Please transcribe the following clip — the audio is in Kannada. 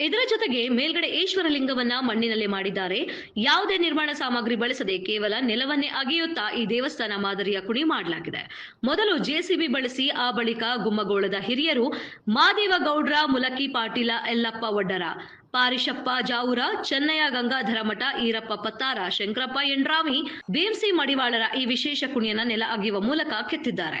ಇದರ ಜೊತೆಗೆ ಮೇಲ್ಗಡೆ ಈಶ್ವರಲಿಂಗವನ್ನ ಮಣ್ಣಿನಲ್ಲೇ ಮಾಡಿದ್ದಾರೆ. ಯಾವುದೇ ನಿರ್ಮಾಣ ಸಾಮಗ್ರಿ ಬಳಸದೆ ಕೇವಲ ನೆಲವನ್ನೇ ಅಗೆಯುತ್ತಾ ಈ ದೇವಸ್ಥಾನ ಮಾದರಿಯ ಕುಣಿ ಮಾಡಲಾಗಿದೆ. ಮೊದಲು ಜೆಸಿಬಿ ಬಳಸಿ ಆ ಬಳಿಕ ಗುಮ್ಮಗೋಳದ ಹಿರಿಯರು ಮಾದೇವ ಗೌಡ್ರ, ಮುಲಕ್ಕಿ ಪಾಟೀಲ ಯಲ್ಲಪ್ಪ ಒಡ್ಡರ ಪಾರಿಶಪ್ಪ ಜಾವುರ, ಚೆನ್ನಯ್ಯ ಗಂಗಾಧರ ಮಠ, ಈರಪ್ಪ ಪತ್ತಾರ, ಶಂಕರಪ್ಪ ಎಂಡ್ರಾಮಿ ಬಿಎಂಸಿ ಮಡಿವಾಳರ ಈ ವಿಶೇಷ ಕುಣಿಯನ್ನ ನೆಲ ಅಗೆಯುವ ಮೂಲಕ ಕೆತ್ತಿದ್ದಾರೆ.